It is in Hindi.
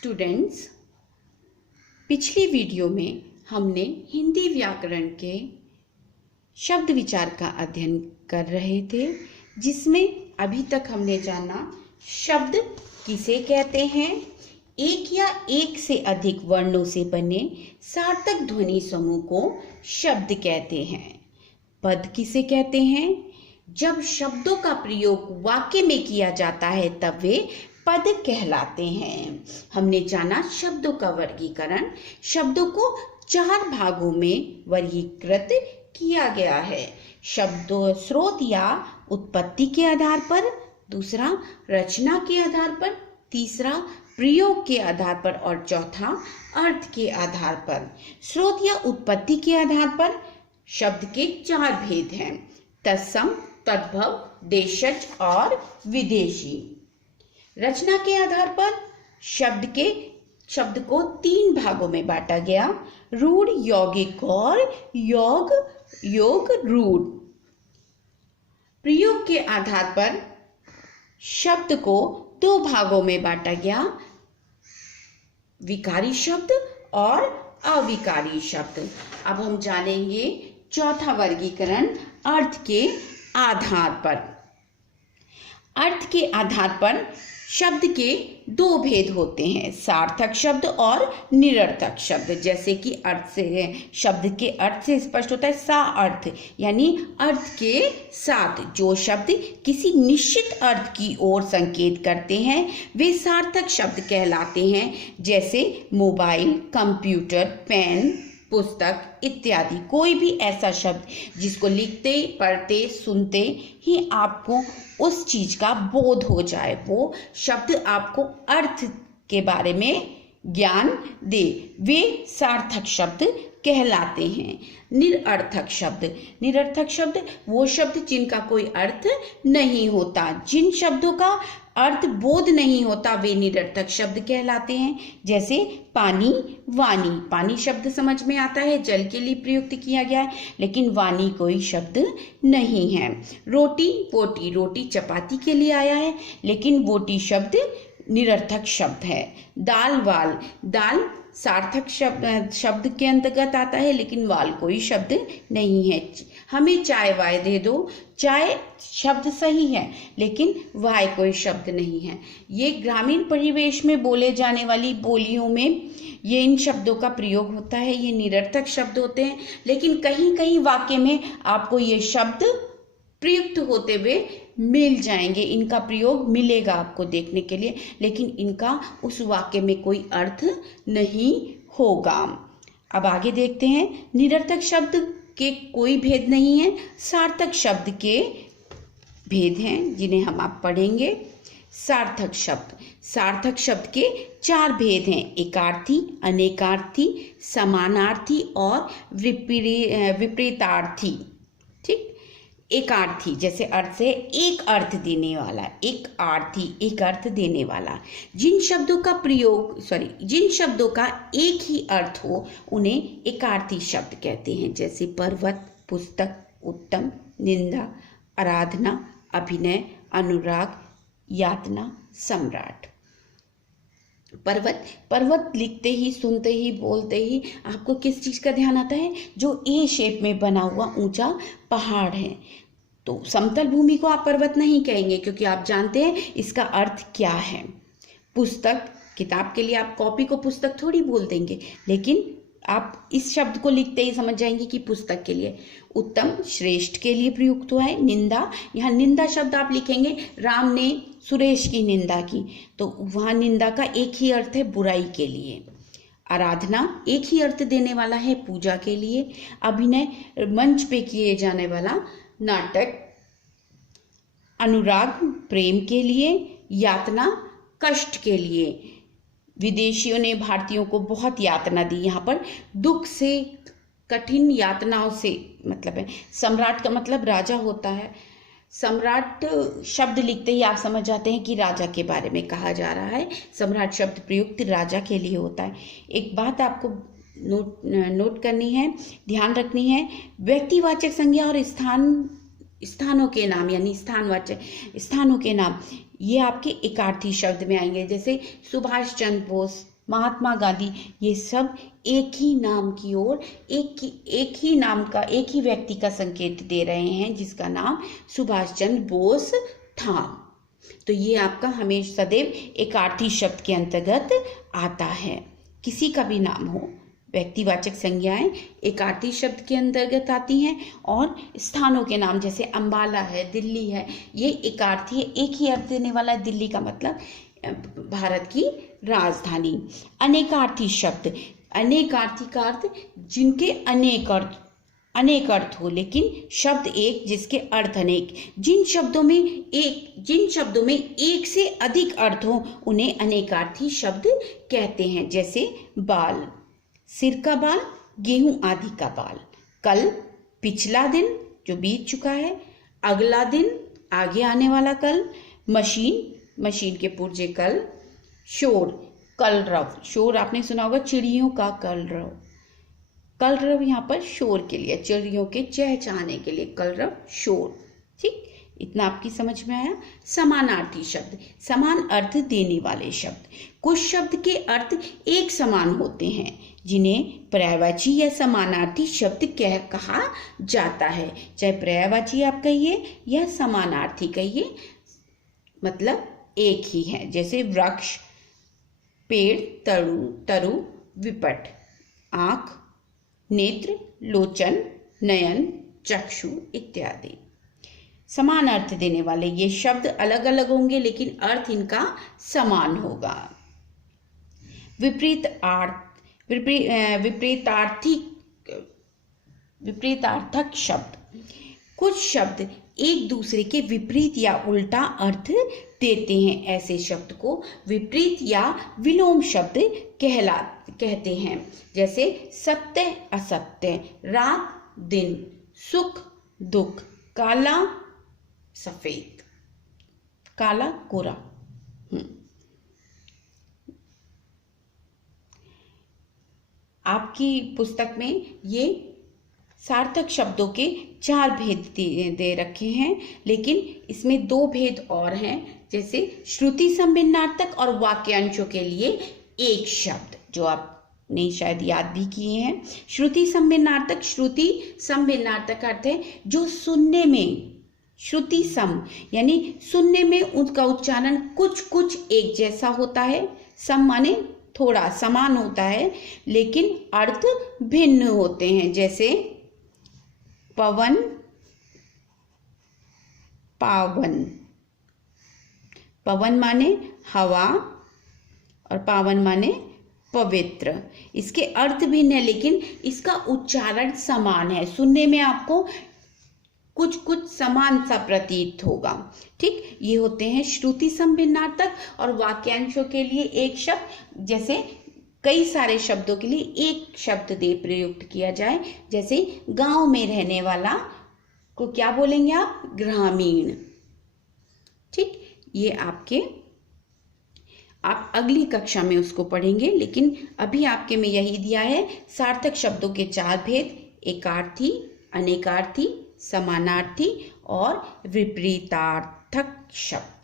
स्टूडेंट्स, पिछली वीडियो में हमने हिंदी व्याकरण के शब्द विचार का अध्ययन कर रहे थे, जिसमें अभी तक हमने जाना शब्द किसे कहते हैं, एक या एक से अधिक वर्णों से बने सार्थक ध्वनि समूह को शब्द कहते हैं। पद किसे कहते हैं, जब शब्दों का प्रयोग वाक्य में किया जाता है तब वे पद कहलाते हैं। हमने जाना शब्दों का वर्गीकरण। शब्दों को 4 भागों में वर्गीकृत किया गया है। शब्दों स्रोत या उत्पत्ति के आधार पर, दूसरा रचना के आधार पर, तीसरा प्रयोग के आधार पर और चौथा अर्थ के आधार पर। स्रोत या उत्पत्ति के आधार पर शब्द के 4 भेद हैं, तत्सम, तद्भव, देशज और विदेशी। रचना के आधार पर शब्द को 3 भागों में बांटा गया, रूढ़, यौगिक और योग रूढ़। प्रयोग के आधार पर शब्द को 2 भागों में बांटा गया, विकारी शब्द और अविकारी शब्द। अब हम जानेंगे चौथा वर्गीकरण, अर्थ के आधार पर। अर्थ के आधार पर शब्द के 2 भेद होते हैं, सार्थक शब्द और निरर्थक शब्द। जैसे कि अर्थ से, शब्द के अर्थ से स्पष्ट होता है सा अर्थ, यानी अर्थ के साथ जो शब्द किसी निश्चित अर्थ की ओर संकेत करते हैं वे सार्थक शब्द कहलाते हैं। जैसे मोबाइल, कंप्यूटर, पेन, पुस्तक इत्यादि। कोई भी ऐसा शब्द जिसको लिखते, पढ़ते, सुनते ही आपको उस चीज का बोध हो जाए, वो शब्द आपको अर्थ के बारे में ज्ञान दे, वे सार्थक शब्द कहलाते हैं। निरर्थक शब्द वो शब्द जिनका कोई अर्थ नहीं होता। जिन शब्दों का अर्थ बोध नहीं होता वे निरर्थक शब्द कहलाते हैं। जैसे पानी, वाणी। पानी शब्द समझ में आता है, जल के लिए प्रयुक्त किया गया है, लेकिन वाणी कोई शब्द नहीं है। रोटी, पोटी। रोटी चपाती के लिए आया है, लेकिन बोटी शब्द निरर्थक शब्द है। दाल, वाल। दाल सार्थक शब्द के अंतर्गत आता है, लेकिन वाल कोई शब्द नहीं है। हमें चाय वाय दे दो। चाय शब्द सही है, लेकिन वाय कोई शब्द नहीं है। ये ग्रामीण परिवेश में बोले जाने वाली बोलियों में ये इन शब्दों का प्रयोग होता है। ये निरर्थक शब्द होते हैं, लेकिन कहीं कहीं वाक्य में आपको ये शब्द प्रयुक्त होते हुए मिल जाएंगे। इनका प्रयोग मिलेगा आपको देखने के लिए, लेकिन इनका उस वाक्य में कोई अर्थ नहीं होगा। अब आगे देखते हैं। निरर्थक शब्द के कोई भेद नहीं है, सार्थक शब्द के भेद हैं जिन्हें हम आप पढ़ेंगे। सार्थक शब्द के 4 भेद हैं, एकार्थी, अनेकार्थी, समानार्थी और विपरीतार्थी। ठीक। एकार्थी जैसे अर्थ से एक अर्थ देने वाला, एक आर्थी एक अर्थ देने वाला। जिन शब्दों का एक ही अर्थ हो उन्हें एकार्थी शब्द कहते हैं। जैसे पर्वत, पुस्तक, उत्तम, निंदा, आराधना, अभिनय, अनुराग, यातना, सम्राट। पर्वत लिखते ही, सुनते ही, बोलते ही आपको किस चीज का ध्यान आता है, जो ए शेप में बना हुआ ऊंचा पहाड़ है। तो समतल भूमि को आप पर्वत नहीं कहेंगे, क्योंकि आप जानते हैं इसका अर्थ क्या है। पुस्तक, किताब के लिए आप कॉपी को पुस्तक थोड़ी बोल देंगे, लेकिन आप इस शब्द को लिखते ही समझ जाएंगे कि पुस्तक के लिए। उत्तम श्रेष्ठ के लिए प्रयुक्त हुआ है। निंदा, यहाँ निंदा शब्द आप लिखेंगे, राम ने सुरेश की निंदा की, तो वहाँ निंदा का एक ही अर्थ है, बुराई के लिए। आराधना एक ही अर्थ देने वाला है, पूजा के लिए। अभिनय मंच पे किए जाने वाला नाटक। अनुराग प्रेम के लिए। यातना कष्ट के लिए। विदेशियों ने भारतीयों को बहुत यातना दी, यहाँ पर दुख से, कठिन यातनाओं से मतलब है। सम्राट का मतलब राजा होता है। सम्राट शब्द लिखते ही आप समझ जाते हैं कि राजा के बारे में कहा जा रहा है। सम्राट शब्द प्रयुक्त राजा के लिए होता है। एक बात आपको नोट करनी है, ध्यान रखनी है, व्यक्तिवाचक संज्ञा और स्थानों के नाम, यानी स्थानवाचक स्थानों के नाम, ये आपके एकार्थी शब्द में आएंगे, जैसे सुभाष चंद्र बोस, महात्मा गांधी, ये सब एक ही नाम की ओर एक ही नाम का, एक ही व्यक्ति का संकेत दे रहे हैं, जिसका नाम सुभाष चंद्र बोस था। तो ये आपका हमेशा सदैव एकार्थी शब्द के अंतर्गत आता है। किसी का भी नाम हो, व्यक्तिवाचक संज्ञाएं एकार्थी शब्द के अंतर्गत आती हैं, और स्थानों के नाम जैसे अंबाला है, दिल्ली है, ये एकार्थी है, एक ही अर्थ देने वाला है। दिल्ली का मतलब भारत की राजधानी। अनेकार्थी शब्द, अनेकार्थी का अर्थ जिनके अनेक अर्थ हो लेकिन शब्द एक, जिसके अर्थ अनेक। जिन शब्दों में एक से अधिक अर्थ हो उन्हें अनेकार्थी शब्द कहते हैं। जैसे बाल, सिर का बाल, गेहूं आदि का बाल। कल, पिछला दिन जो बीत चुका है, अगला दिन आगे आने वाला कल। मशीन, मशीन के पुर्जे कल। शोर, कलरव, शोर आपने सुना होगा, चिड़ियों का कलरव। कलरव यहाँ पर शोर के लिए, चिड़ियों के चहचहाने के लिए कलरव, शोर। ठीक, इतना आपकी समझ में आया। समानार्थी शब्द, समान अर्थ देने वाले शब्द। कुछ शब्द के अर्थ एक समान होते हैं जिन्हें पर्यायवाची या समानार्थी शब्द कहा जाता है। चाहे पर्यायवाची आप कहिए या समानार्थी कहिए, मतलब एक ही है। जैसे वृक्ष, पेड़, तरु, विपट, आंख, नेत्र, लोचन, नयन, चक्षु इत्यादि। समान अर्थ देने वाले ये शब्द अलग अलग होंगे लेकिन अर्थ इनका समान होगा। विपरीतार्थक शब्द, कुछ शब्द एक दूसरे के विपरीत या उल्टा अर्थ देते हैं। ऐसे शब्द को विपरीत या विलोम शब्द कहते हैं। जैसे सत्य, असत्य, रात, दिन, सुख, दुख, काला, सफेद, काला, गोरा। आपकी पुस्तक में ये सार्थक शब्दों के 4 भेद दे रखे हैं, लेकिन इसमें 2 भेद और हैं। जैसे श्रुति समभिन्नार्थक और वाक्यांशों के लिए एक शब्द, जो आपने शायद याद भी किए हैं। श्रुति समभिन्नार्थक अर्थ है जो सुनने में, श्रुति सम यानी सुनने में उसका उच्चारण कुछ एक जैसा होता है। सम माने थोड़ा समान होता है लेकिन अर्थ भिन्न होते हैं। जैसे पवन, पावन। पवन माने हवा और पावन माने पवित्र। इसके अर्थ भिन्न है लेकिन इसका उच्चारण समान है। सुनने में आपको कुछ समान सा प्रतीत होगा। ठीक, ये होते हैं श्रुति समभिन्नार्थक। और वाक्यांशों के लिए एक शब्द, जैसे कई सारे शब्दों के लिए एक शब्द दे प्रयुक्त किया जाए। जैसे गांव में रहने वाला को क्या बोलेंगे आप? ग्रामीण। ठीक, ये आप अगली कक्षा में उसको पढ़ेंगे, लेकिन अभी आपके में यही दिया है सार्थक शब्दों के 4 भेद: एकार्थी, अनेकार्थी, समानार्थी और विपरीतार्थक शब्द।